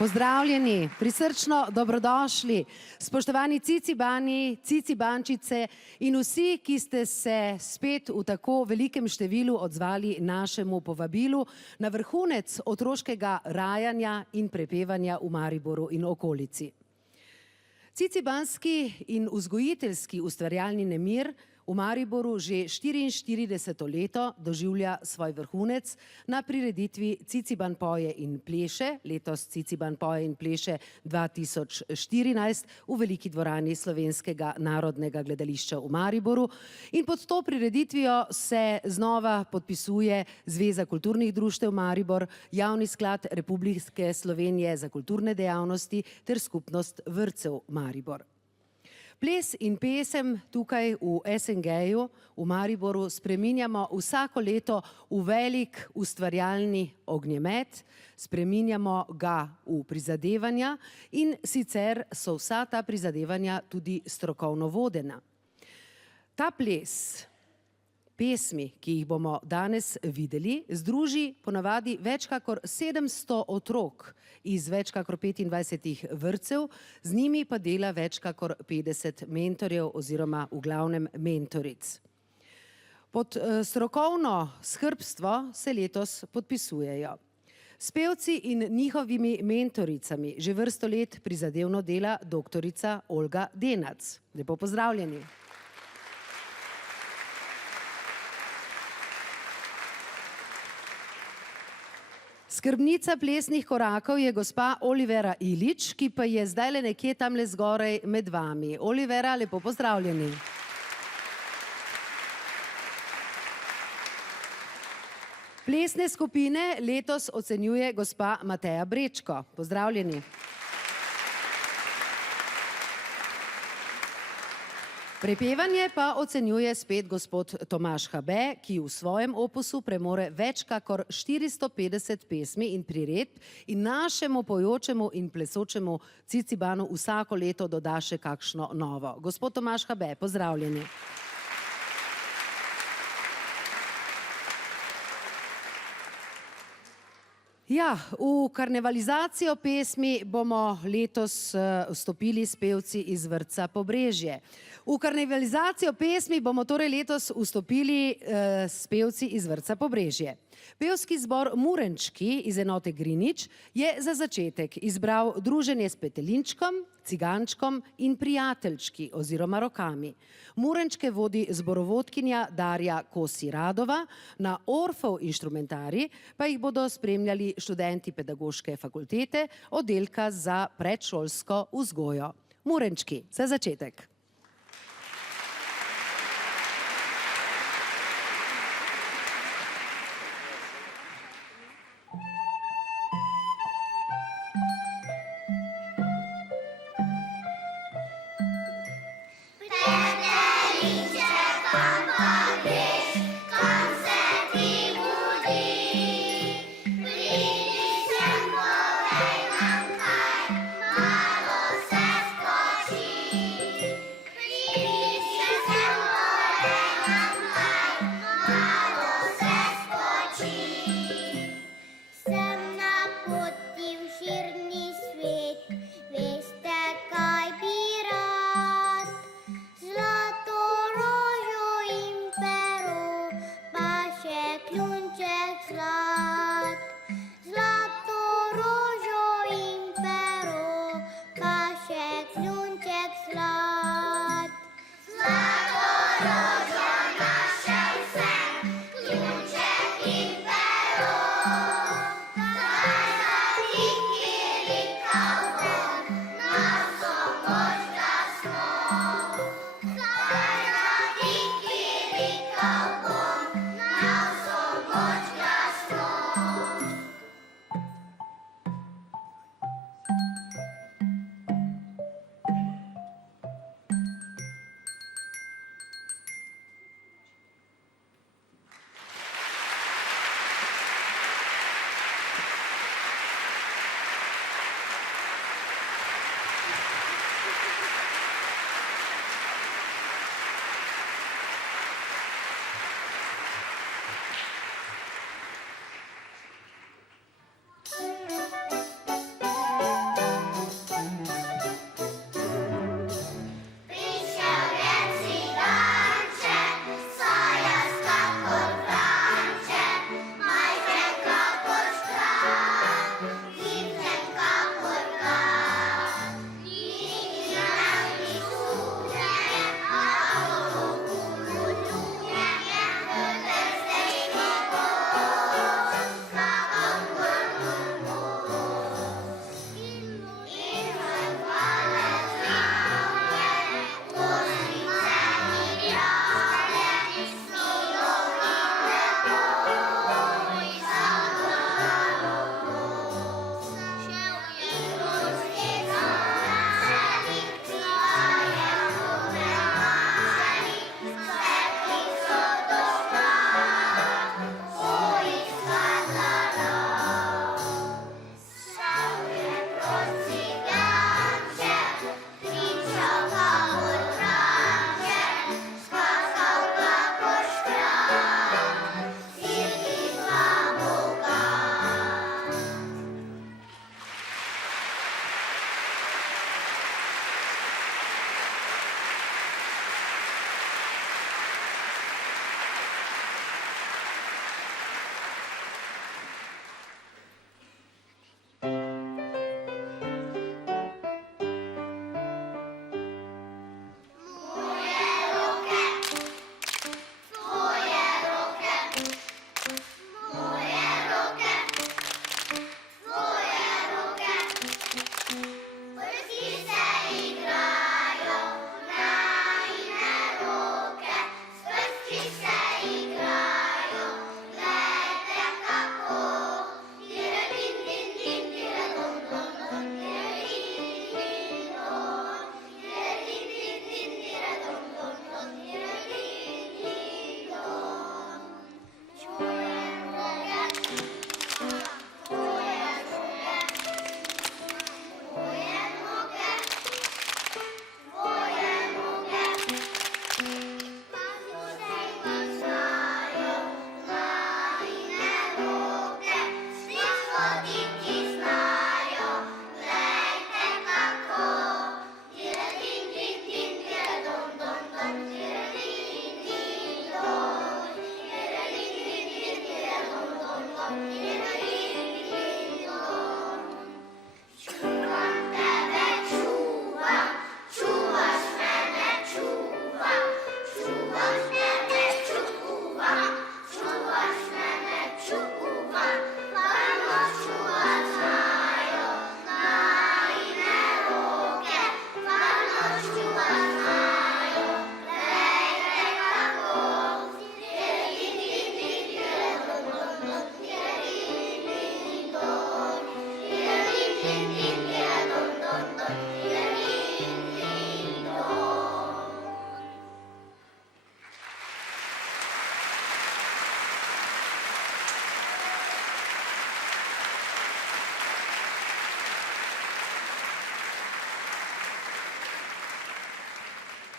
Pozdravljeni, prisrčno dobrodošli, spoštovani Cicibani, Cicibančice in vsi, ki ste se spet v tako velikem številu odzvali našemu povabilu na vrhunec otroškega rajanja in prepevanja v Mariboru in okolici. Cicibanski in vzgojiteljski ustvarjalni nemir v Mariboru že 44. leto doživlja svoj vrhunec na prireditvi Ciciban poje in pleše, letos Ciciban poje in pleše 2014 v veliki dvorani Slovenskega narodnega gledališča v Mariboru. In pod to prireditvijo se znova podpisuje Zveza kulturnih društev Maribor, Javni sklad Republike Slovenije za kulturne dejavnosti ter Skupnost vrtcev Maribor. Ples in pesem tukaj v SNG-ju v Mariboru spreminjamo vsako leto v velik ustvarjalni ognjemet, spreminjamo ga v prizadevanja in sicer so vsa ta prizadevanja tudi strokovno vodena. Ta ples, pesmi, ki jih bomo danes videli, združi ponavadi več kakor 700 otrok iz več kakor 25 vrtcev, z njimi pa dela več kakor 50 mentorjev oziroma v glavnem mentoric. Pod strokovno skrbstvo se letos podpisujejo s pevci in njihovimi mentoricami že vrsto let prizadevno dela doktorica Olga Denac. Lepo pozdravljeni. Skrbnica plesnih korakov je gospa Olivera Ilič, ki pa je zdajle nekje tamle zgoraj med vami. Olivera, lepo pozdravljeni. Plesne skupine letos ocenjuje gospa Mateja Brečko. Pozdravljeni. Prepevanje pa ocenjuje spet gospod Tomaž Habe, ki v svojem opusu premore več kakor 450 pesmi in priredb in našemu pojočemu in plesočemu Cicibanu vsako leto doda še kakšno novo. Gospod Tomaž Habe, pozdravljeni. Ja, v karnevalizacijo pesmi bomo letos vstopili s pevci iz vrtca Pobrežje. V karnevalizacijo pesmi bomo torej letos vstopili s pevci iz vrtca Pobrežje. Pevski zbor Murenčki iz enote Grinič je za začetek izbral druženje s petelinčkom, cigančkom in prijateljčki oziroma rokami. Murenčke vodi zborovodkinja Darja Kosi-Radova, na Orfov inštrumentarij pa jih bodo spremljali študenti pedagoške fakultete, oddelka za predšolsko vzgojo. Murenčki, za začetek. Zlato rožo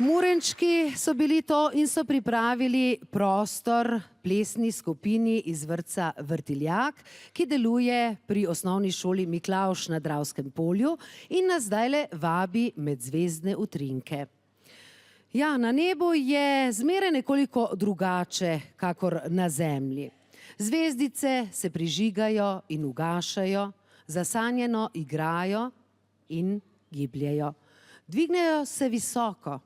Murenčki so bili to in so pripravili prostor plesni skupini iz vrtca Vrtiljak, ki deluje pri osnovni šoli Miklavž na Dravskem polju in nas zdajle vabi med zvezdne utrinke. Ja, na nebu je zmeraj nekoliko drugače, kakor na zemlji. Zvezdice se prižigajo in ugašajo, zasanjeno igrajo in gibljejo. Dvignejo se visoko,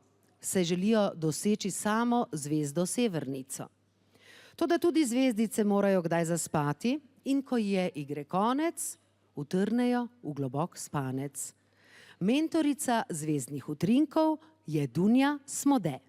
se želijo doseči samo zvezdo Severnico. Toda tudi zvezdice morajo kdaj zaspati in ko je igre konec, utrnejo v globok spanec. Mentorica zvezdnih utrinkov je Dunja Smode.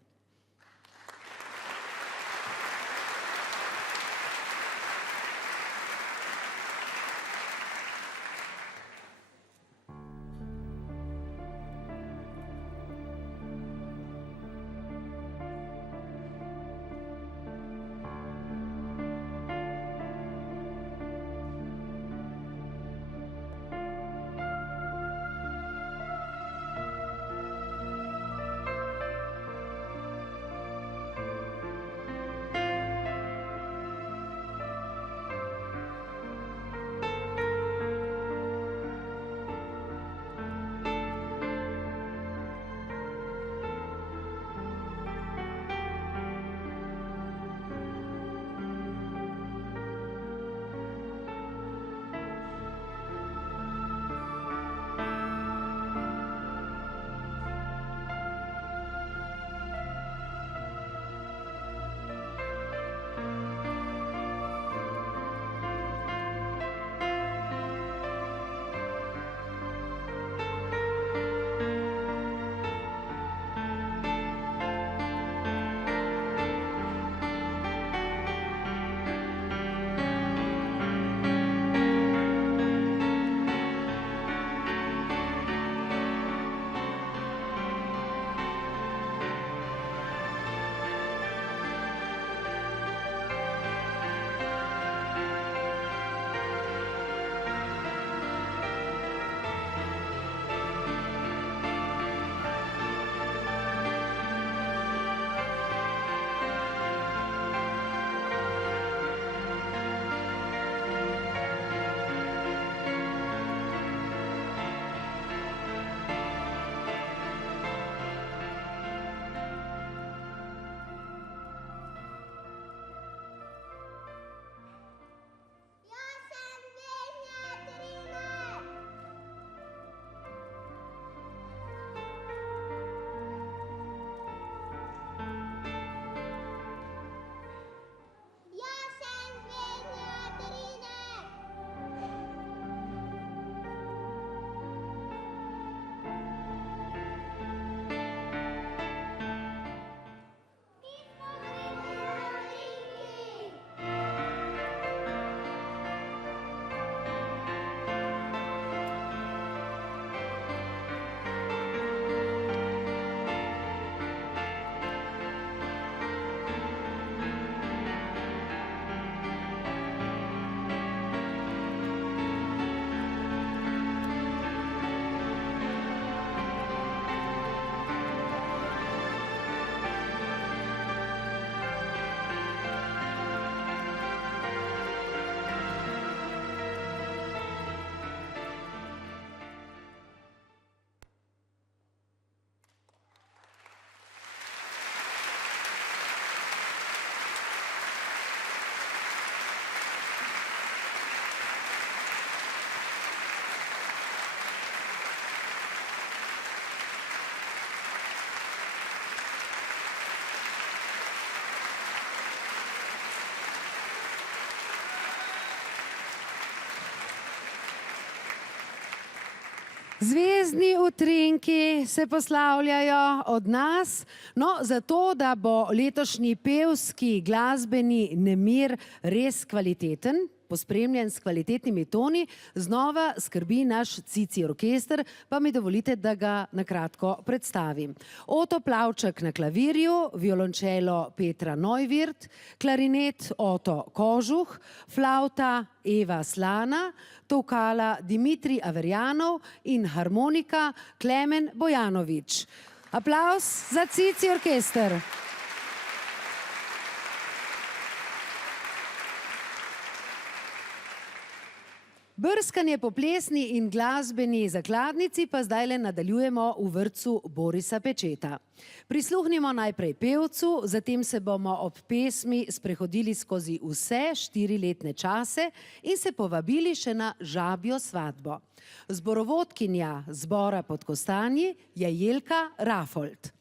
Zvezdni utrinki se poslavljajo od nas, no zato, da bo letošnji pevski glasbeni nemir res kvaliteten, pospremljen s kvalitetnimi toni, znova skrbi naš Cici orkester, pa mi dovolite, da ga na kratko predstavim. Oto Plavček na klavirju, violončelo Petra Neuwirth, klarinet Oto Kožuh, flavta Eva Slana, tolkala Dimitrij Averjanov in harmonika Klemen Bojanovič. Aplavz za Cici orkester. Brskanje po plesni in glasbeni zakladnici pa zdajle nadaljujemo v vrtcu Borisa Pečeta. Prisluhnimo najprej pevcu, zatem se bomo ob pesmi sprehodili skozi vse 4 letne čase in se povabili še na žabjo svatbo. Zborovodkinja zbora pod Kostanji je Jelka Rafold.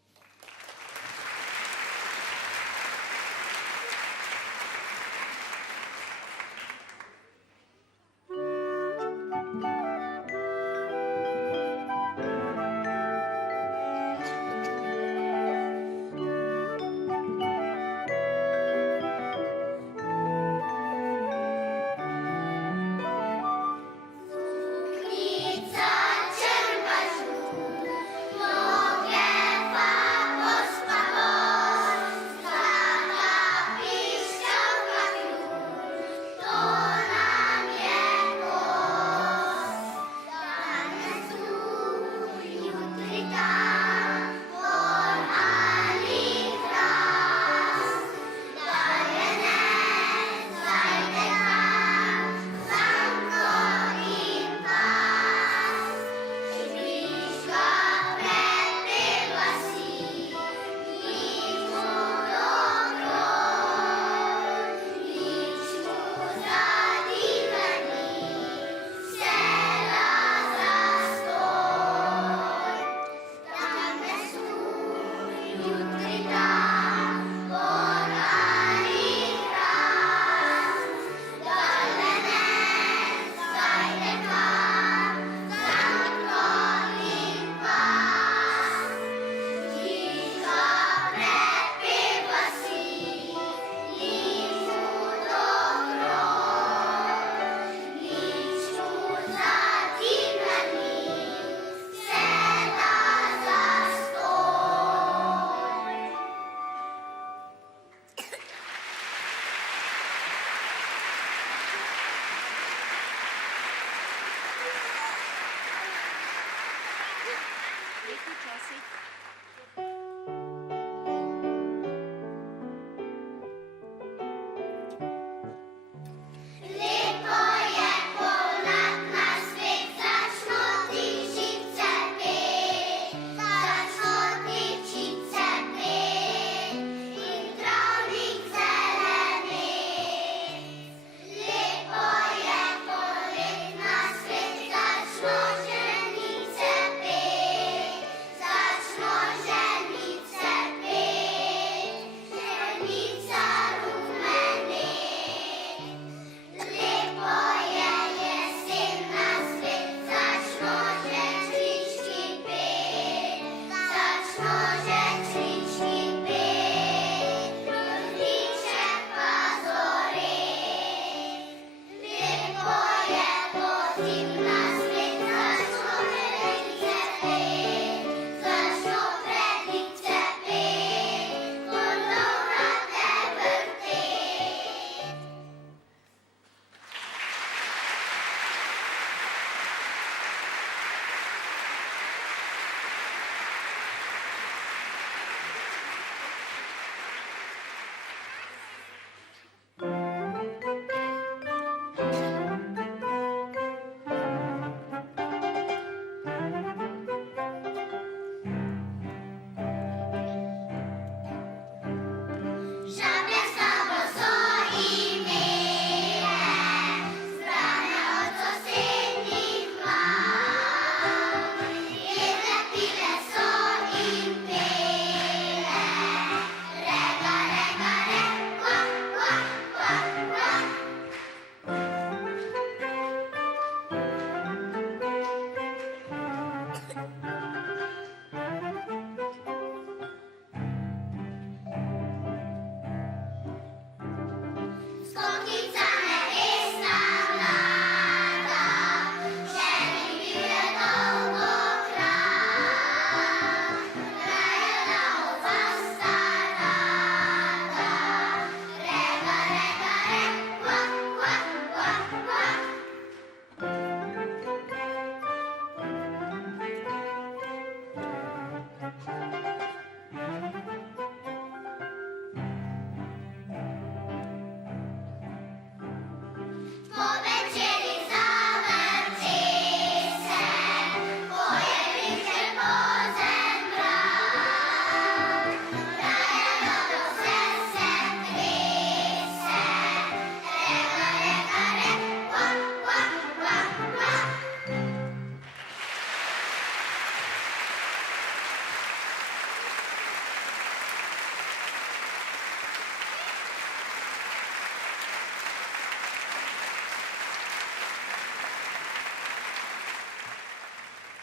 Začno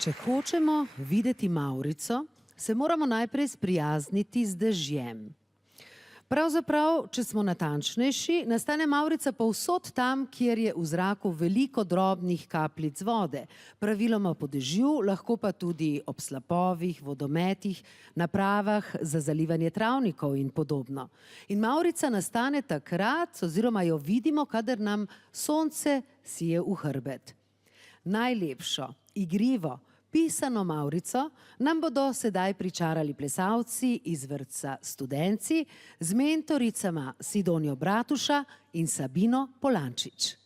Če hočemo videti mavrico, se moramo najprej sprijazniti z dežjem. Pravzaprav, če smo natančnejši, nastane mavrica povsod tam, kjer je v zraku veliko drobnih kapljic vode, praviloma po dežju, lahko pa tudi ob slapovih, vodometih, napravah za zalivanje travnikov in podobno. In mavrica nastane takrat, oziroma jo vidimo, kadar nam sonce sije v hrbet. Najlepšo, igrivo, pisano mavrico nam bodo sedaj pričarali plesalci iz vrtca Studenci z mentoricama Sidonijo Bratuša in Sabino Polančič.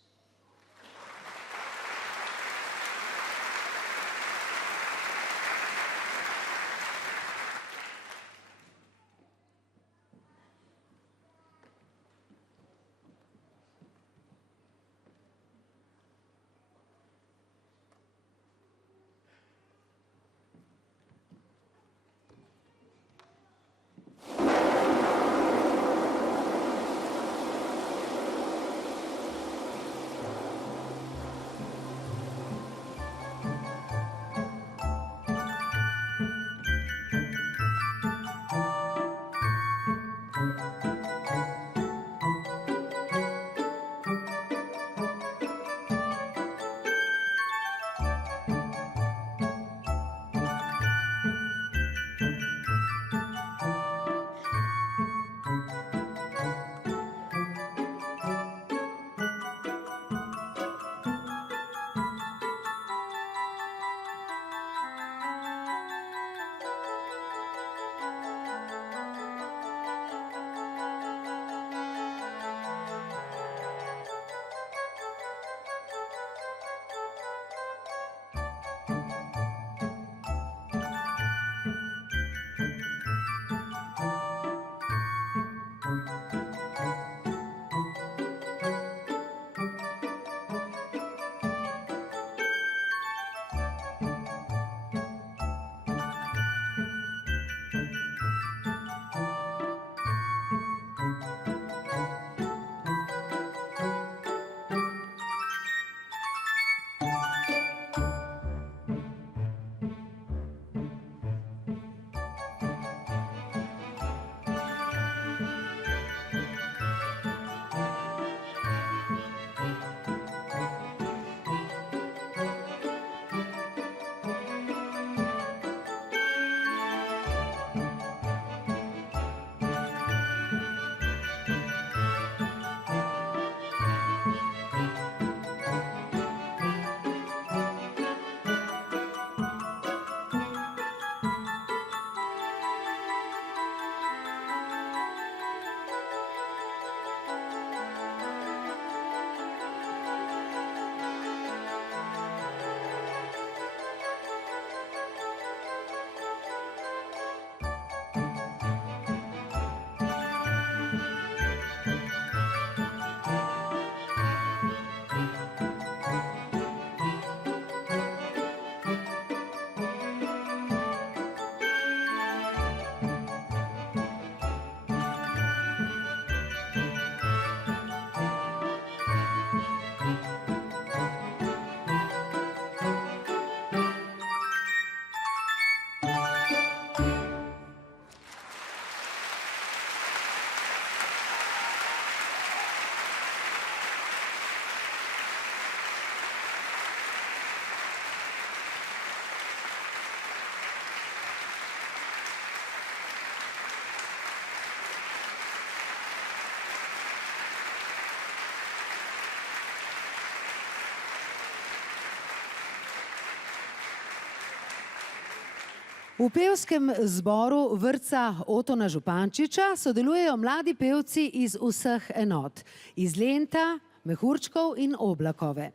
V pevskem zboru vrtca Otona Župančiča sodelujejo mladi pevci iz vseh enot, iz Lenta, Mehurčkov in Oblakove.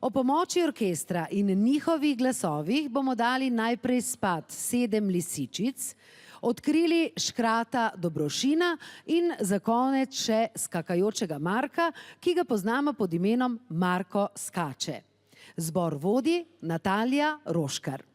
O pomoči orkestra in njihovih glasovih bomo dali najprej spad 7 lisičic, odkrili Škrata Dobrošina in za konec še skakajočega Marka, ki ga poznamo pod imenom Marko skače. Zbor vodi Natalija Roškar.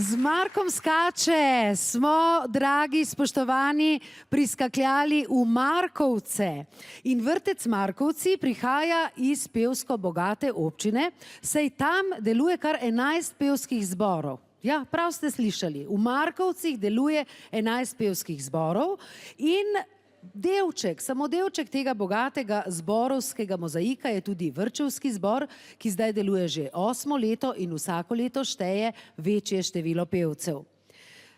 Z Markom Skače smo, dragi spoštovani, priskakljali v Markovce. In vrtec Markovci prihaja iz pevsko bogate občine, saj tam deluje kar 11 pevskih zborov. Ja, prav ste slišali, v Markovcih deluje 11 pevskih zborov in delček, samo delček tega bogatega zborovskega mozaika je tudi vrtčevski zbor, ki zdaj deluje že 8. leto in vsako leto šteje večje število pevcev.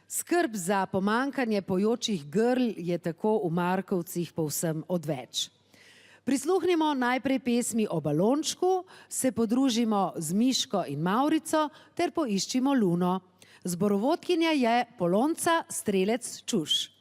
Skrb za pomanjkanje pojočih grl je tako v Markovcih povsem odveč. Prisluhnimo najprej pesmi o balončku, se podružimo z Miško in Maurico ter poiščimo luno. Zborovodkinja je Polonca Strelec Čuš.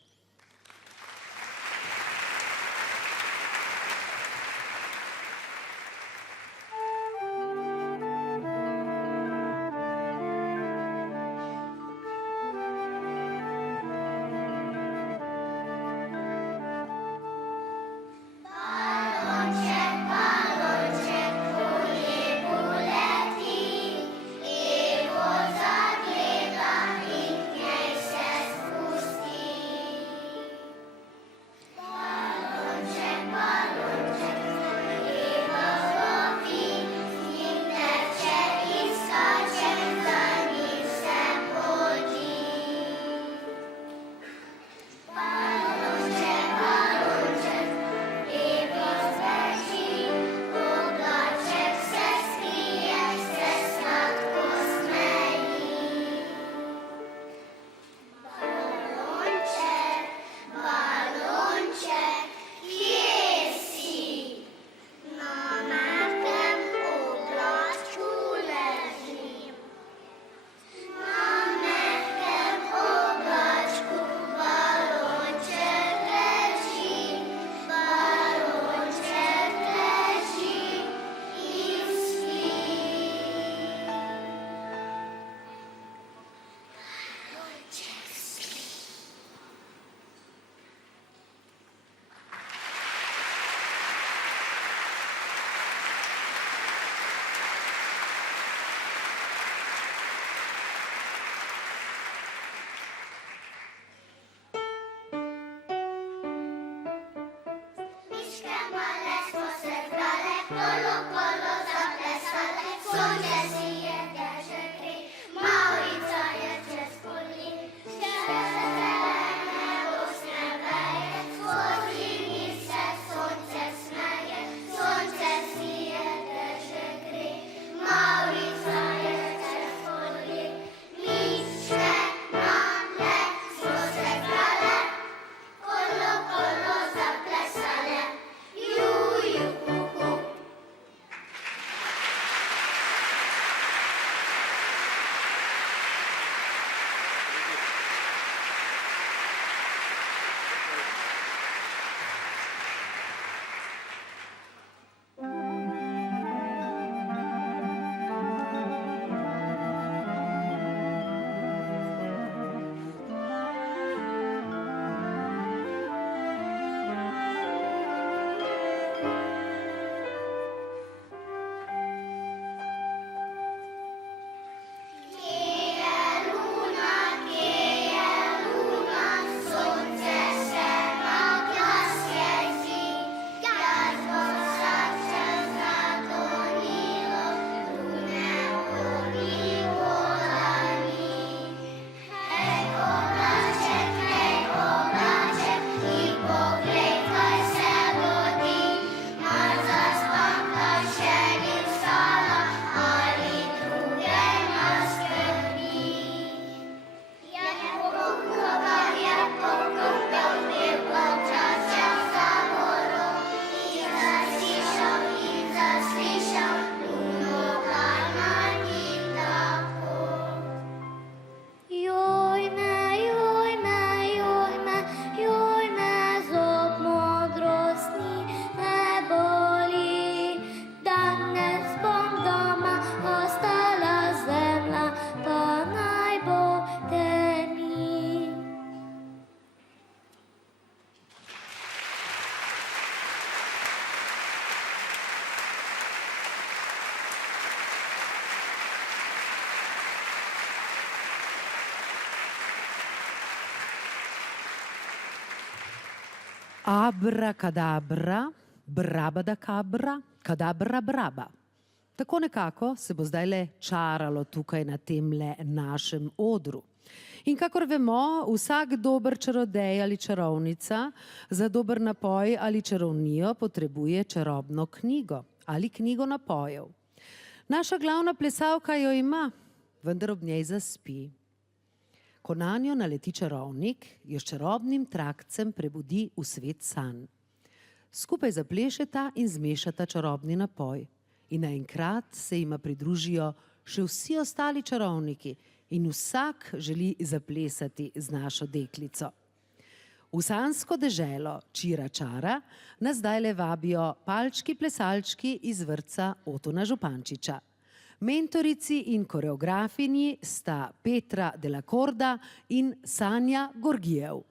Abrakadabra, brabadakabra, kadabra braba. Tako nekako se bo zdaj le čaralo tukaj na temle našem odru. In kakor vemo, vsak dober čarodej ali čarovnica za dober napoj ali čarovnijo potrebuje čarobno knjigo ali knjigo napojev. Naša glavna plesalka jo ima, vendar ob njej zaspi. Ko nanjo naleti čarovnik, jo s čarobnim trakcem prebudi v svet sanj. Skupaj zaplešeta in zmešata čarobni napoj. In naenkrat se jima pridružijo še vsi ostali čarovniki in vsak želi zaplesati z našo deklico. V sanjsko deželo Čira čara nas zdajle vabijo palčki plesalčki iz vrtca Otona Župančiča. Mentorici in koreografinji sta Petra Della Corda in Sanja Gorgijev.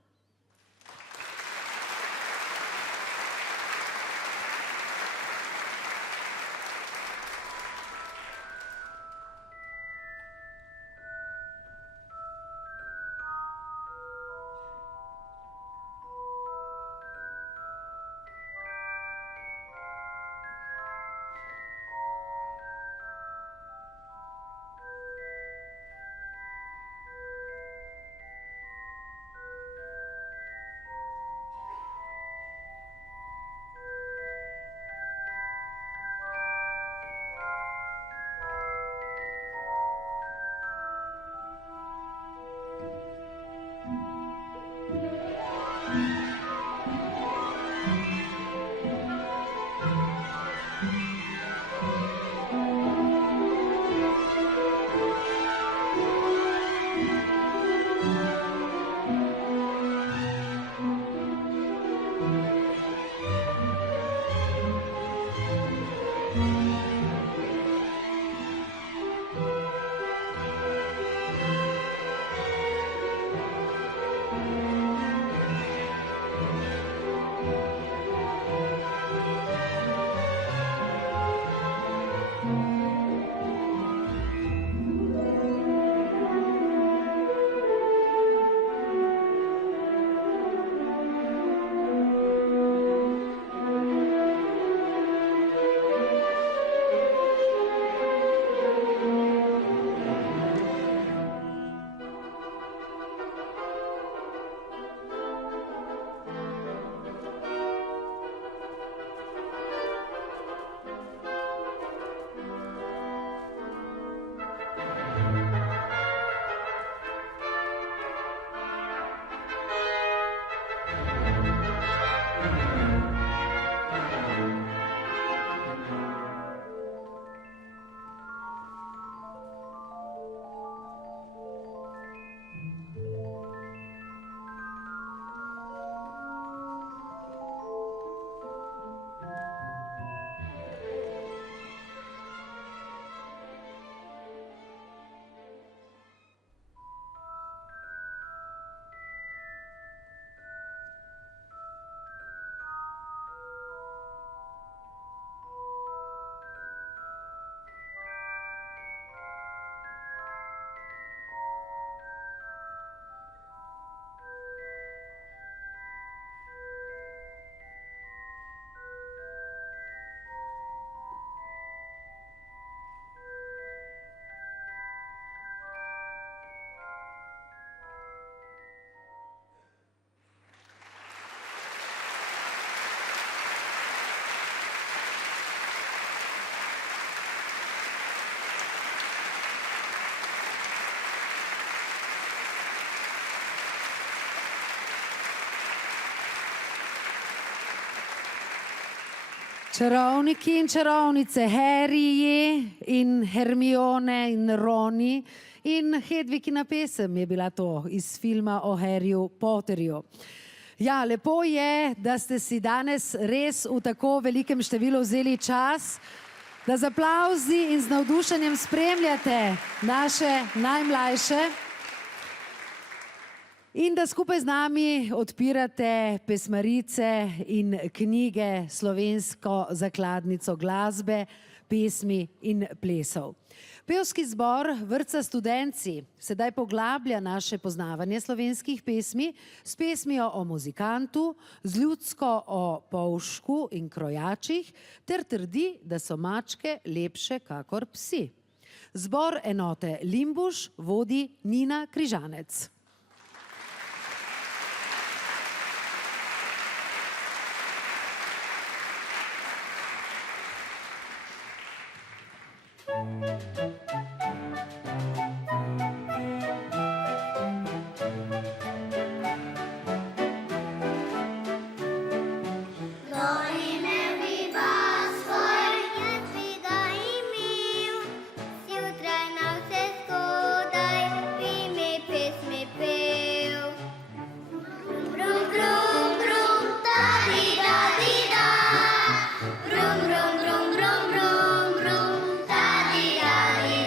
Čarovniki in čarovnice, Harryji in Hermione in Roni in Hedvikina pesem je bila to iz filma o Harryju Potterju. Ja, lepo je, da ste si danes res v tako velikem številu vzeli čas, da z aplavzi in z navdušenjem spremljate naše najmlajše in da skupaj z nami odpirate pesmarice in knjige, slovensko zakladnico glasbe, pesmi in plesov. Pevski zbor Vrtca Studenci sedaj poglablja naše poznavanje slovenskih pesmi s pesmijo o muzikantu, z ljudsko o polšku in krojačih, ter trdi, da so mačke lepše kakor psi. Zbor enote Limbuš vodi Nina Križanec. Brum, brum, brum, brum, brum, brum, da di da di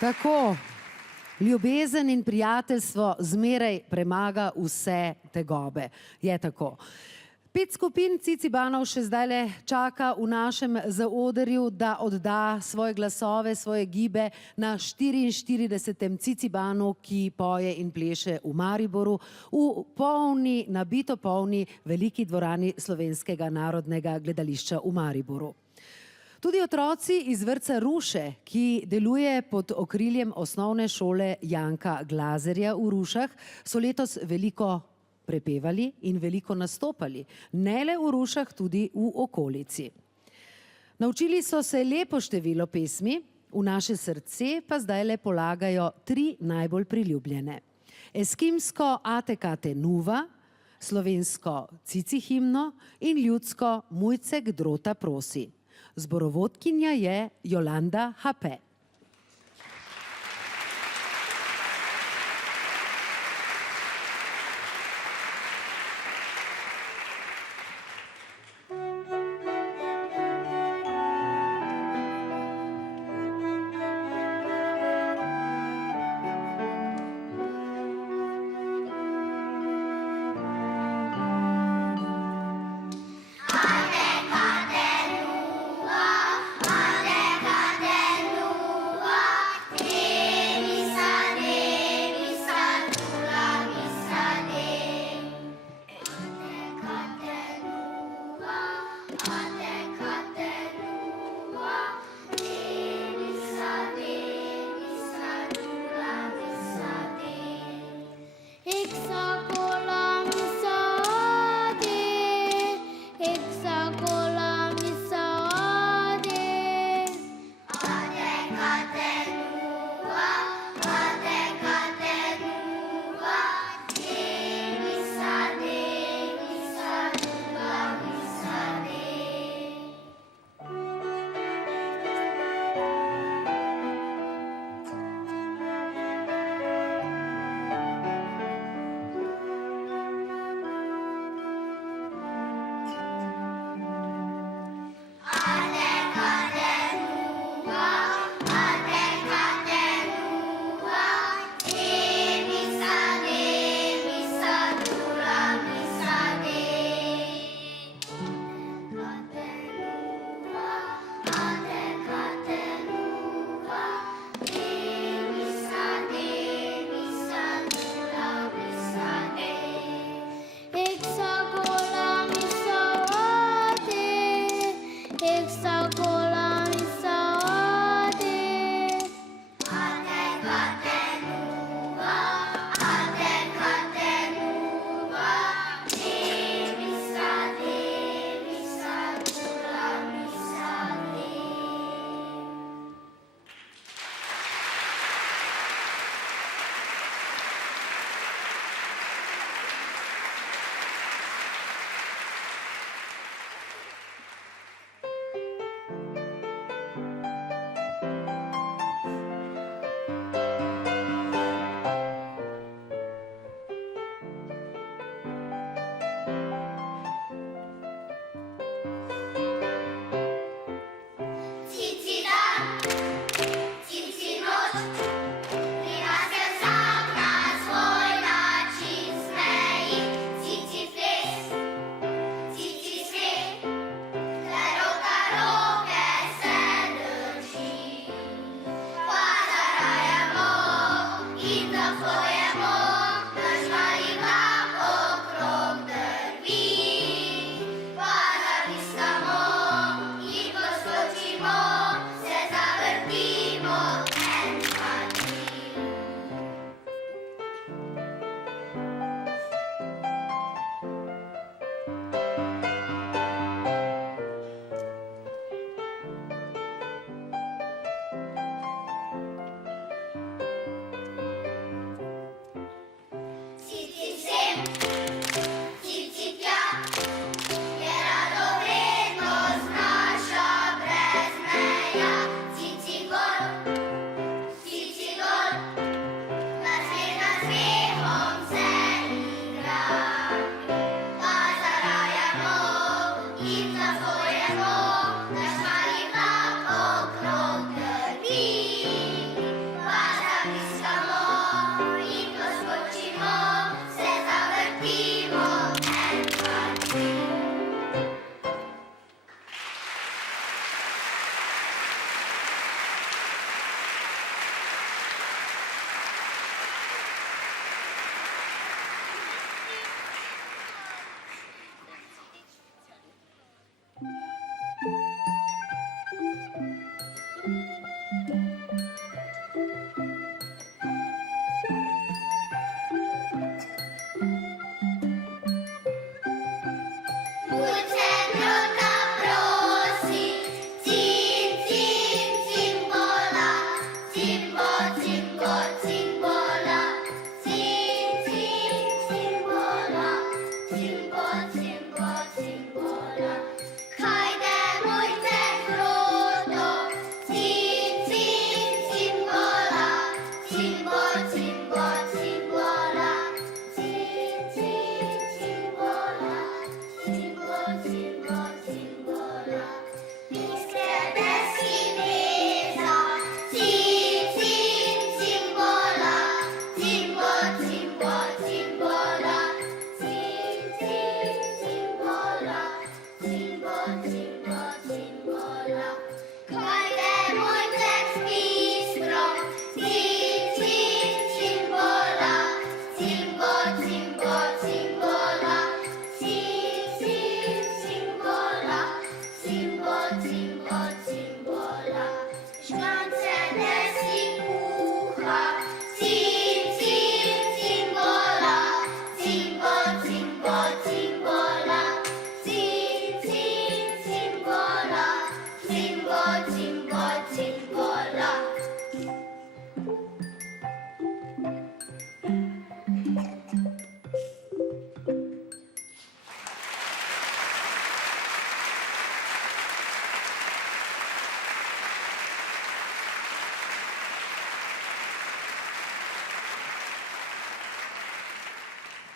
Tako, ljubezen in prijateljstvo zmeraj premaga vse tegobe. Je tako. 5 skupin Cicibanov še zdajle čaka v našem zaodrju, da odda svoje glasove, svoje gibe na 44. Cicibanu, ki poje in pleše v Mariboru, v polni, nabito polni veliki dvorani Slovenskega narodnega gledališča v Mariboru. Tudi otroci iz vrtca Ruše, ki deluje pod okriljem osnovne šole Janka Glazerja v Rušah, so letos veliko prepevali in veliko nastopali, ne le v Rušah, tudi v okolici. Naučili so se lepo število pesmi, v naše srce pa zdajle polagajo 3 najbolj priljubljene. Eskimsko Atekate Nuva, slovensko Cici himno in ljudsko Mujcek Drota prosi. Zborovodkinja je Jolanda Hape.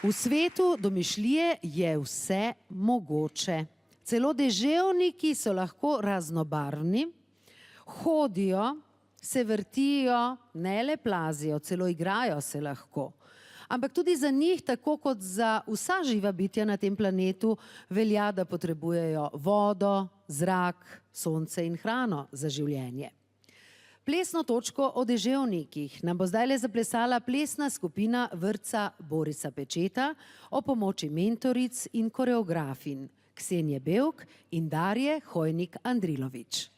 V svetu domišljije je vse mogoče. Celo deževniki so lahko raznobarvni, hodijo, se vrtijo, ne le plazijo, celo igrajo se lahko. Ampak tudi za njih, tako kot za vsa živa bitja na tem planetu, velja, da potrebujejo vodo, zrak, sonce in hrano za življenje. Plesno točko o deževnikih nam bo zdajle zaplesala plesna skupina vrtca Borisa Pečeta o pomoči mentoric in koreografin Ksenije Bevk in Darje Hojnik-Andrilović.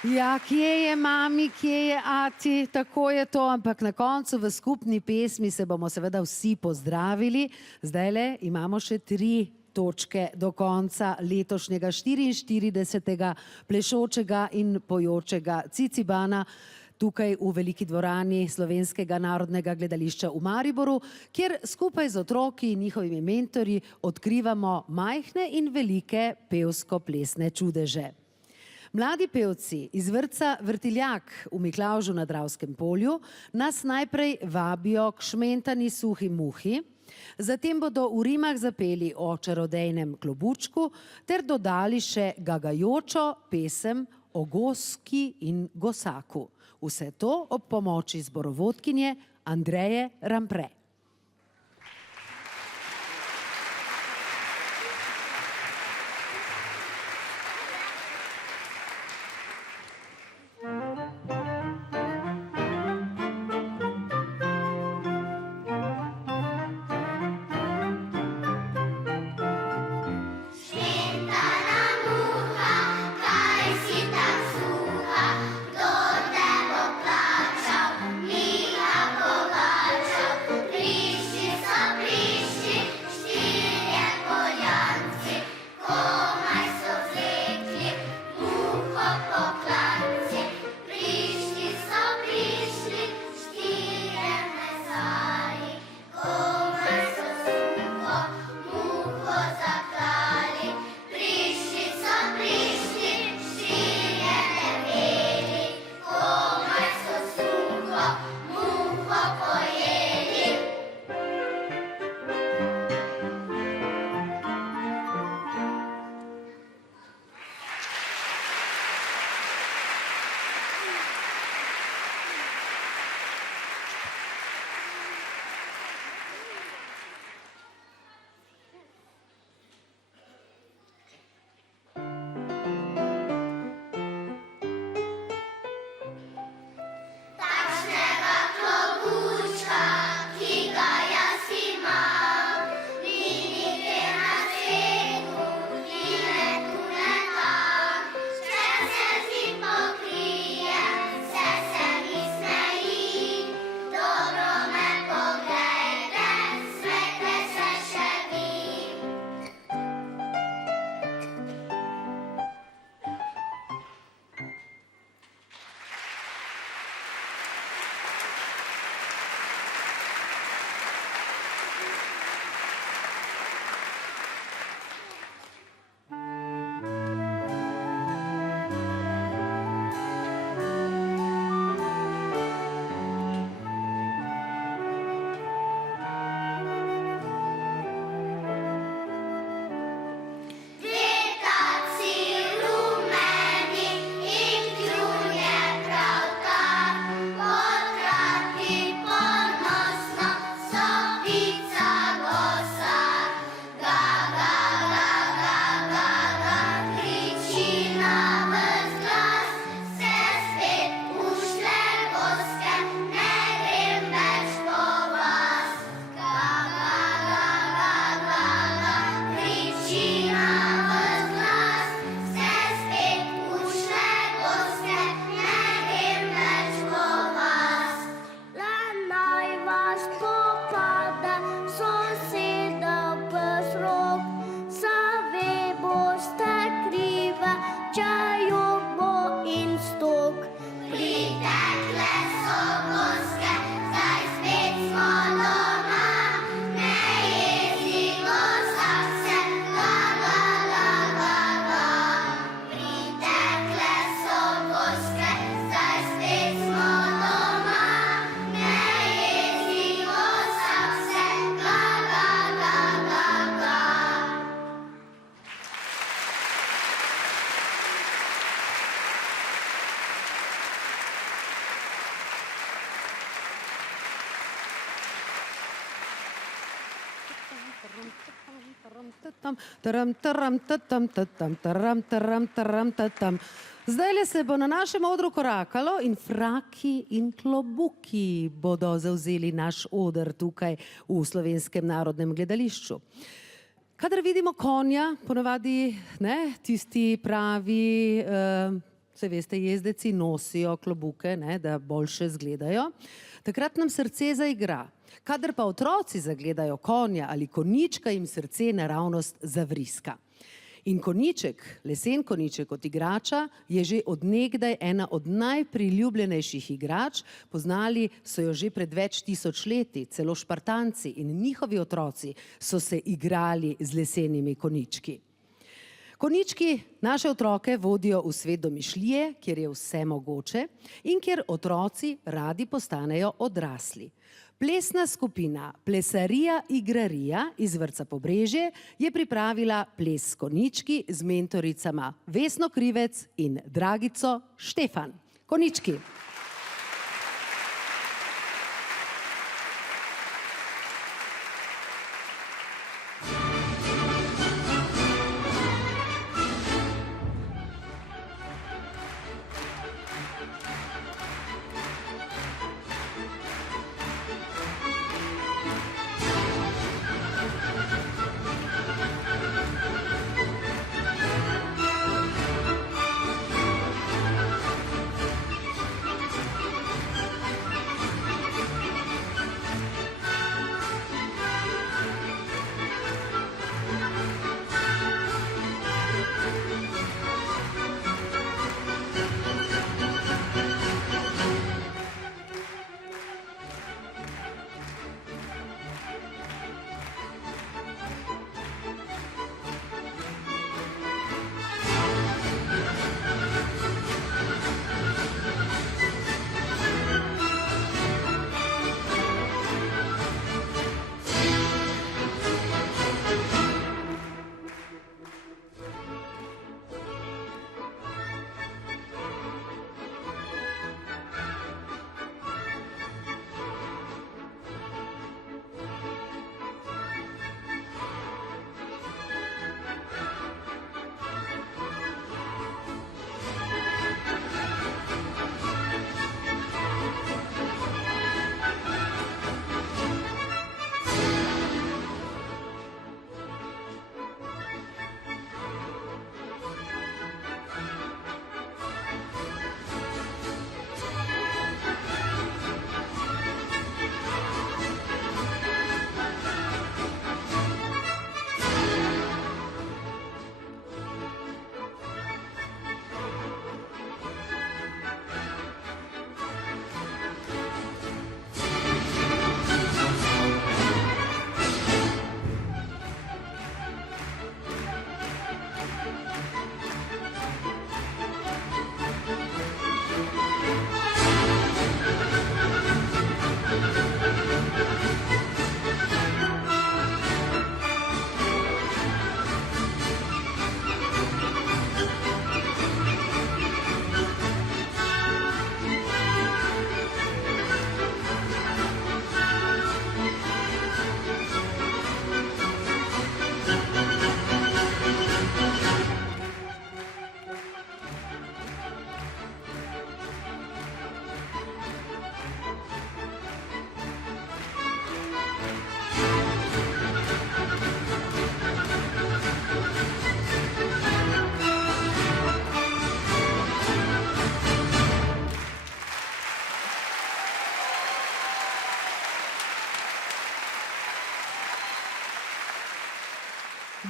Ja, kje je mami, kje je ati, tako je to, ampak na koncu v skupni pesmi se bomo seveda vsi pozdravili. Zdajle imamo še 3 točke do konca letošnjega 44. plešočega in pojočega Cicibana tukaj v veliki dvorani Slovenskega narodnega gledališča v Mariboru, kjer skupaj z otroki in njihovimi mentorji odkrivamo majhne in velike pevsko-plesne čudeže. Mladi pevci iz vrtca Vrtiljak v Miklavžu na Dravskem polju nas najprej vabijo k šmentani suhi muhi, zatem bodo v rimah zapeli o čarodejnem klobučku ter dodali še gagajočo pesem o goski in gosaku. Vse to ob pomoči zborovodkinje Andreje Rampre. Zdajle se bo na našem odru korakalo in fraki in klobuki bodo zavzeli naš oder tukaj v Slovenskem narodnem gledališču. Kadar vidimo konja, ponavadi tisti pravi, saj veste, jezdeci nosijo klobuke, da boljše izgledajo, takrat nam srce zaigra. Kadar pa otroci zagledajo konja ali konjička, jim srce naravnost zavriska. In konjiček, lesen konjiček od igrača, je že od nekdaj ena od najpriljubljenejših igrač. Poznali so jo že pred več tisoč leti, celo Špartanci in njihovi otroci so se igrali z lesenimi konjički. Konjički naše otroke vodijo v svet domišljije, kjer je vse mogoče in kjer otroci radi postanejo odrasli. Plesna skupina Plesarija Igrarija iz vrtca Pobrežje je pripravila ples s konjički z mentoricama Vesno Krivec in Dragico Štefan. Konjički.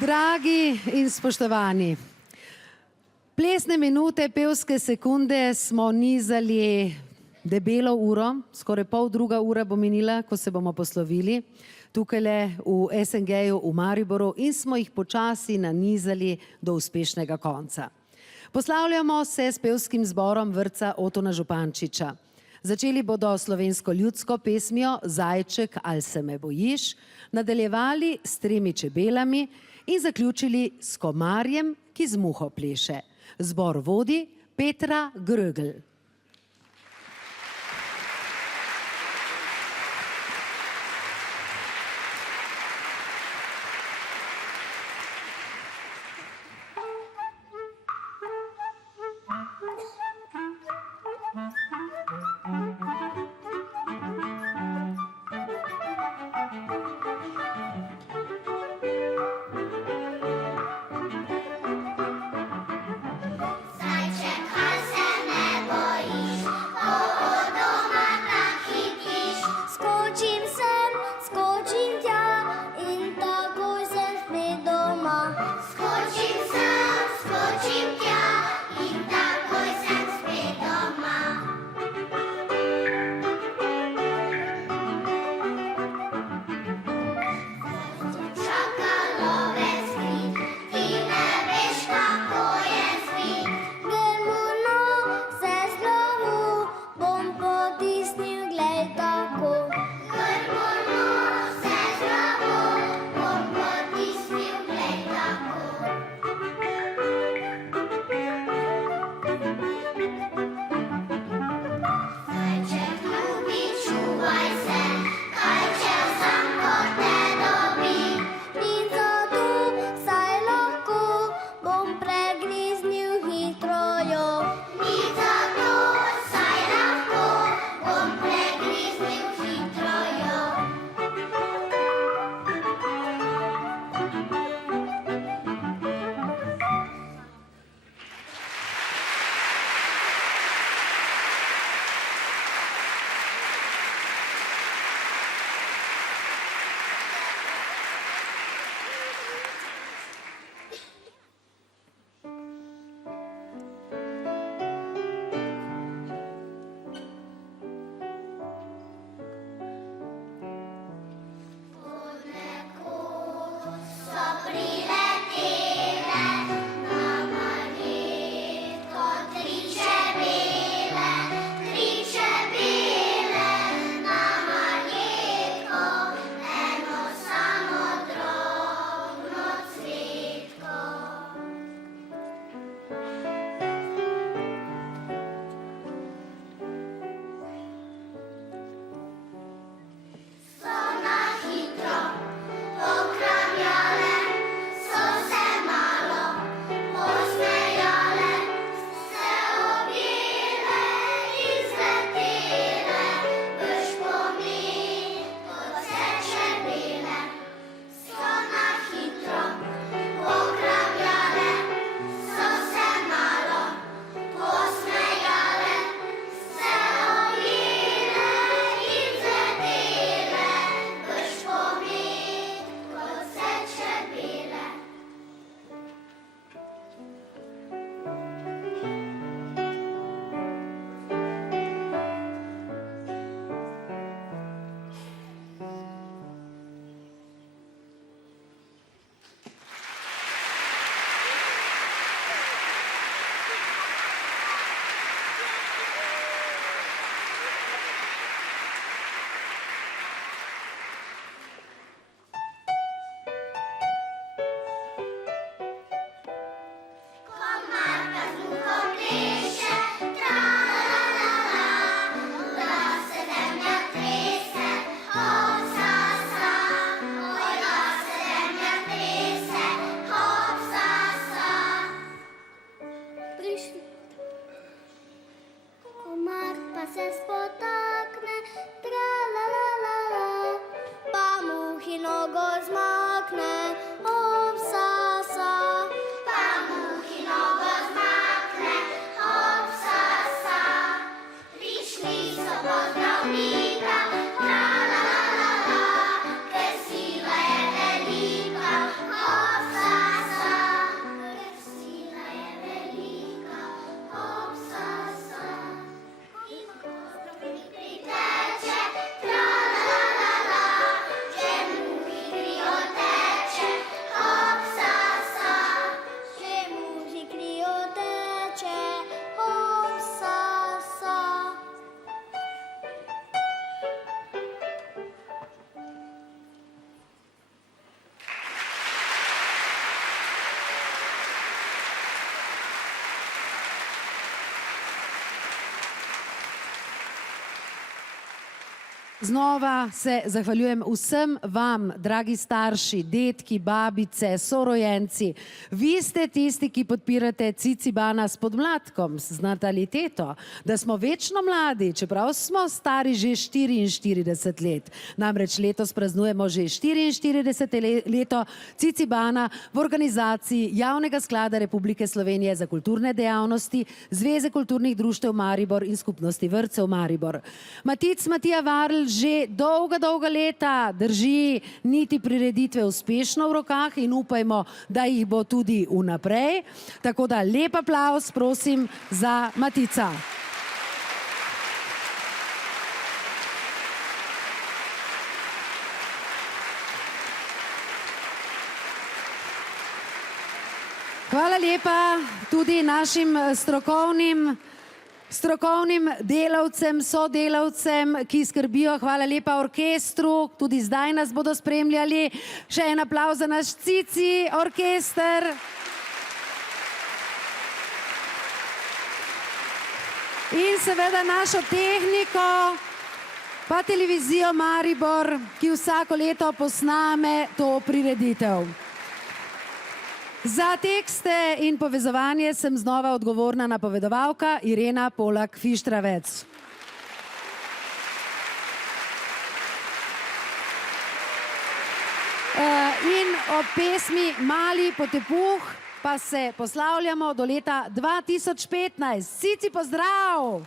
Dragi in spoštovani, plesne minute, pevske sekunde smo nizali debelo uro, skoraj pol druga ura bo minila, ko se bomo poslovili tukajle v SNG-ju v Mariboru in smo jih počasi nanizali do uspešnega konca. Poslavljamo se s pevskim zborom vrtca Otona Župančiča. Začeli bodo slovensko ljudsko pesmijo Zajček, ali se me bojiš, nadaljevali s Tremi čebelami in zaključili s Komarjem, ki z muho pleše. Zbor vodi Petra Grögl. Zajček, ali se me bojiš? Znova se zahvaljujem vsem vam, dragi starši, detki, babice, sorojenci. Vi ste tisti, ki podpirate Cicibana s podmladkom, z nataliteto, da smo večno mladi, čeprav smo stari že 44 let. Namreč letos praznujemo že 44. leto Cicibana v organizaciji Javnega sklada Republike Slovenije za kulturne dejavnosti, Zveze kulturnih društev Maribor in Skupnosti vrtcev Maribor. Matic Matija Varl že dolga leta drži niti prireditve uspešno v rokah in upajmo, da jih bo tudi vnaprej. Tako da lep aplavz, prosim, za Matica. Hvala lepa tudi našim strokovnim delavcem, sodelavcem, ki skrbijo. Hvala lepa orkestru, tudi zdaj nas bodo spremljali. Še en aplavz za naš Cici orkester. In seveda našo tehniko, pa televizijo Maribor, ki vsako leto posname to prireditev. Za tekste in povezovanje sem znova odgovorna napovedovalka Irena Polak-Fištravec. In ob pesmi Mali potepuh pa se poslavljamo do leta 2015. Cici, pozdrav!